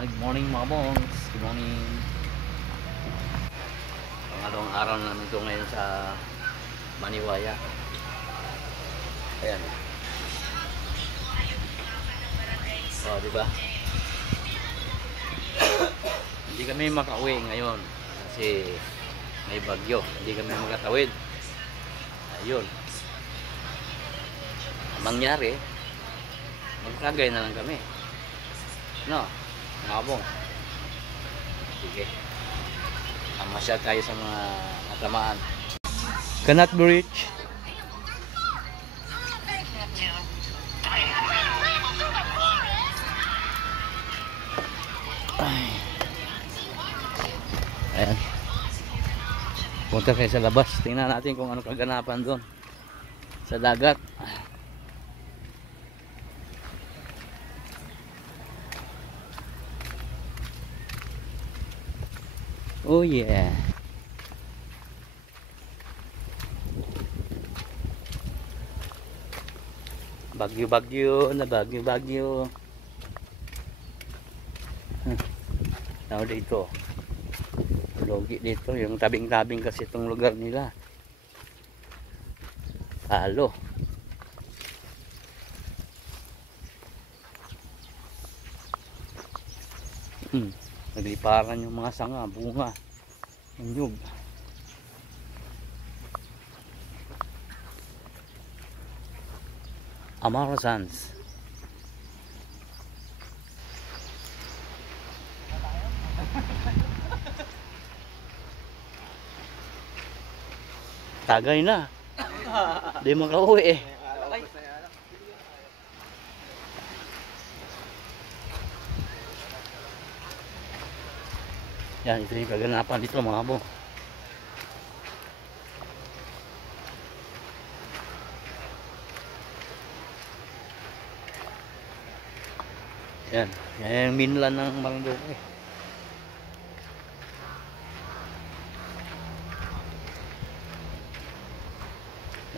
Good morning mga bongs. Good morning. Pangalawang araw na namin ito ngayon sa Maniwaya. Ayan. Oh, diba? Hindi kami makauwi ngayon kasi may bagyo. Hindi kami makatawid. Ayun. Ang mangyari, magkagay na lang kami. No? Nakabong. Sige. Masyad tayo sa mga natamaan. Cannot be reached. Ayan. Punta kayo sa labas. Tingnan natin kung ano kaganapan doon sa dagat. Oh yeah. Bagyo-bagyo na bagyo-bagyo. Tao dito. Logi dito, yung tabing-tabing kasi itong lugar nila. Halo. Nagliparan yung mga sanga, bunga, yung nyug. Amara Sands. Tagay na. Di makauwi eh. Yan, ito yung kaganapan dito mga bo. Yan, yan yung minlan ng Marinduque.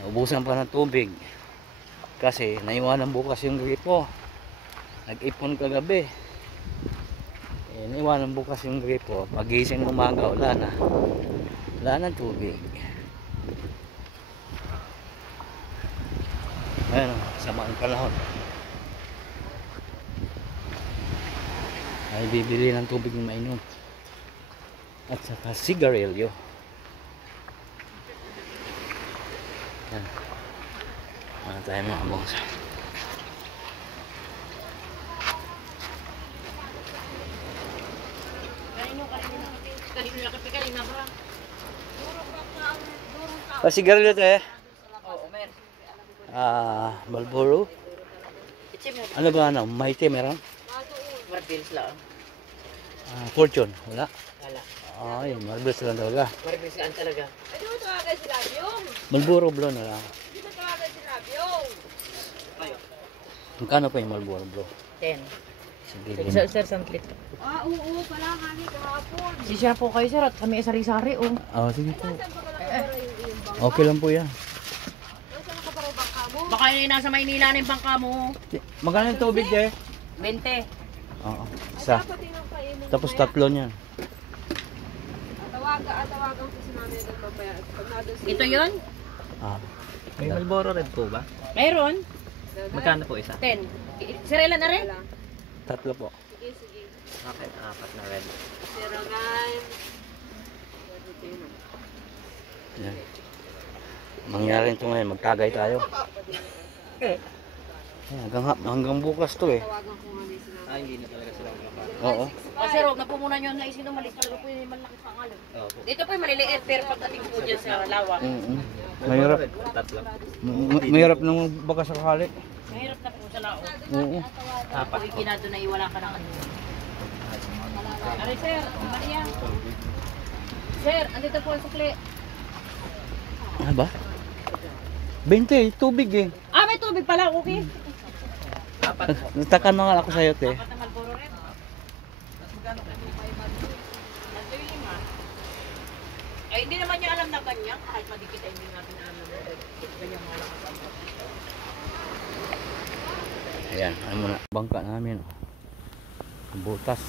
Naubusan pa ng tubig kasi naiwanan bukas yung gripo. Nag-ipon kagabi. Naiwanan bukas yung gripo. Pagising umaga, wala na tubig. Ayan, sama ang panahon. Ay bibili ng tubig ng mainom at saka sigarilyo. Yan. Ano tayo mga bongs. Sigarilyo tayo. Marlboro. Ano ba ano? Mahite meron? Marbles lang. Fortune, wala? Wala. Ay, Marbles lang talaga. Marbles lang talaga. Ano mo tawagan si Labyong? Marlboro Blue na lang. Hindi mo tawagan si Labyong. Magkano pa yung Marlboro Blue? 10. Sige, Sir, santlit. Oo, pala kami kahapon. Si siya po kayo, sir, at kami sari-sari, oh. sige po. Saan pa ka nakapara yung bangka? Okay lang po yan. Saan nakapara yung bangka mo? Baka yun nasa Maynila na yung bangka mo. Magkano yung tubig eh? 20. Oo, isa. Dapat yung painom Tapos mo tatlo niyan. Tawagan ko si mami agad mamaya. Pag nandun si Ito yun? May Marlboro Red po ba? Mayroon. Magkano po isa? 10. Sirela na rin? Tatlo po. Sige. Okay, apat na red. 09. Yan. Mangyari ito ngayon, magtagay tayo. Hanggang bukas to eh. Tawagan ko nga si mami. Hindi na talaga sila makapag. Oo. O sir, huwag na po muna nyo na isinumalis. Talaga po yung malaki pangalan. Dito po yung maliliit, pero pagdating po dyan sa lawa. Mahirap. Tatlo. Mahirap nang baka sakali. Mahirap na po sa lawa. Oo. Pag ikinado na iwala ka ng ano. Ari sir, Maria. Sir, andito po ang sukli. Ano ba? 20, tubig eh. May tubig pala, okay. Nataka na nga ako sa'yo, te. Apat na Marlboro rin. Ay, hindi naman niya alam na ganyan. Kahit madikit ay hindi natin alam na ganyan mga lakas. Ayan, ano muna. Bangka namin. butas,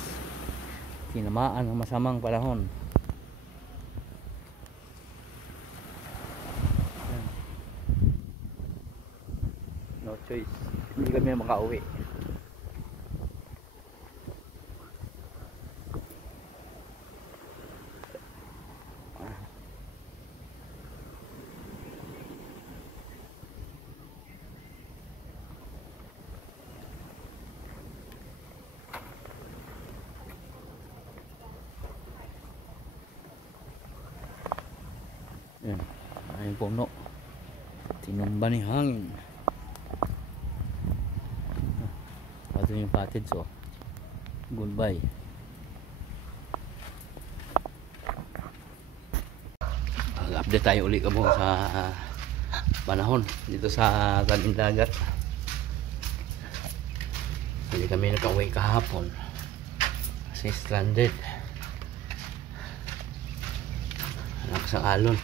tinamaan ng masamang panahon. Ayan. No choice, hindi kami makauwi. Yan, ayun puno, tinumba ni hangin. Ito yung cottage, oh. Goodbye. Update tayo uli kamo sa panahon dito sa tabing dagat. Hindi kami nakauwi kahapon kasi stranded anak sa alon.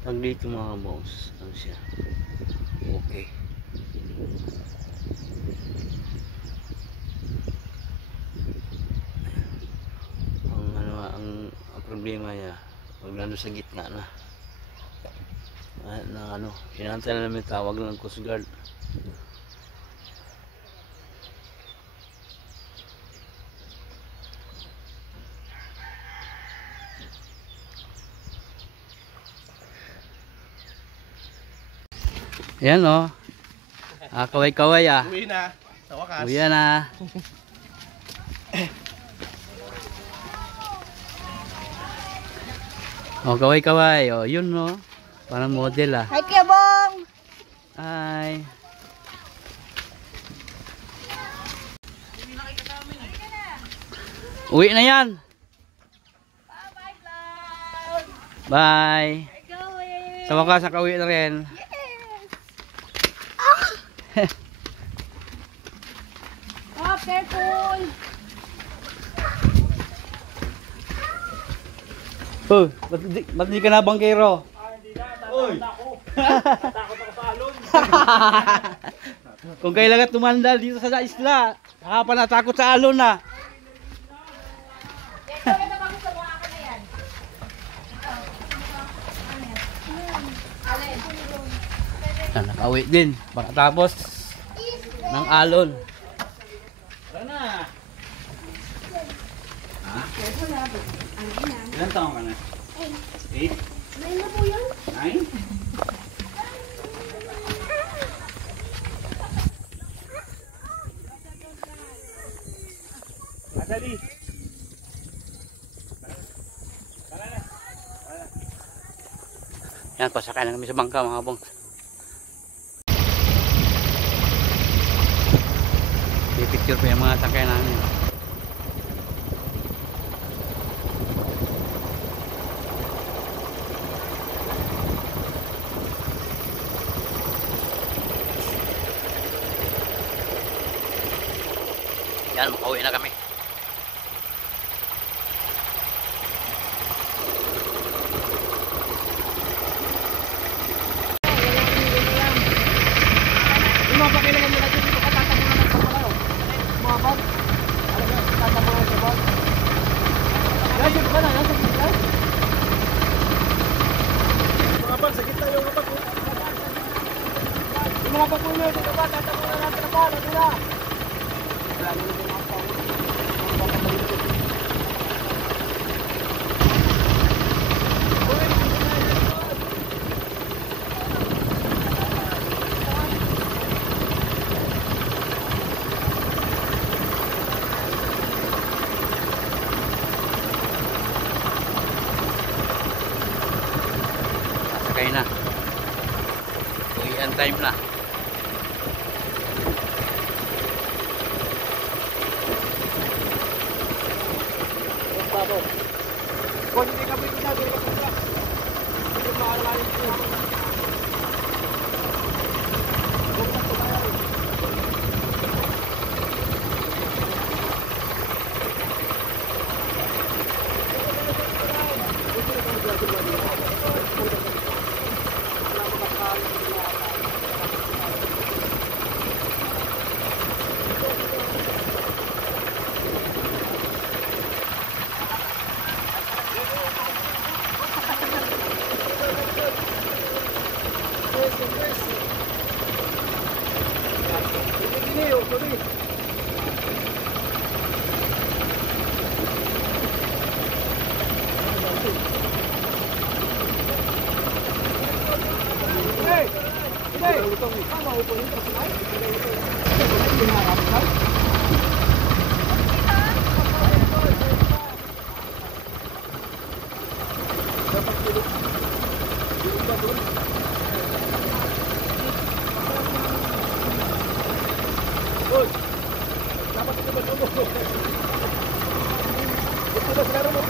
Tag dito mga boss, ano siya, okay. Ang problema niya pag nando sa gitna na ano, inantay na namin tawag ng Coast Guard. Ayan, oh. Kaway-kaway, ah. Uwi na. Sa wakas. Uwi na. Oh, kaway-kaway. Oh, yun, no. Parang model, ah. Hi, Kuya Bong! Hi. Uwi na yan. Bye. Sa wakas, nakauwi na rin. Oh, careful! Oh, ba't di ka na bangkero? Uy! Takot ako sa alon. Kung kailangan tumandal dito sa isla, baka pa natakot sa alon na. Nakauwi din, pagkatapos ng alon. Tara na. Ha? Ilan taong ka na? 8? 9 na po yan. 9? Madali. Yan, pasakay na kami sa bangka mga bong. Picture pa yung mga sakay namin. Yan, makauwi na kami. Mga pag, sa gitna yung kapag. Yung mga pagpuno, dito ba? Tatapunan natin ang palo, dito na. time na. Kung hindi ka pwede na, hindi ka pwede na. Hindi ka makakalain ko. Dapat ito ba tulog? Ito ba sila mo?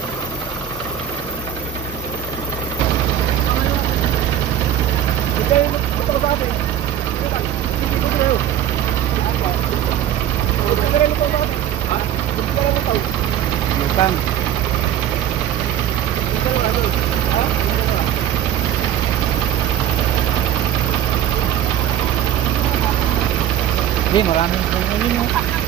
Ito yung ito sa atin. Hindi ko sila yun. Ito sila yung ito sa atin. Ha? Ito sila yung ito. Lutang. Ito sila yung ito. Ha? Hindi, maraming kung ano yun.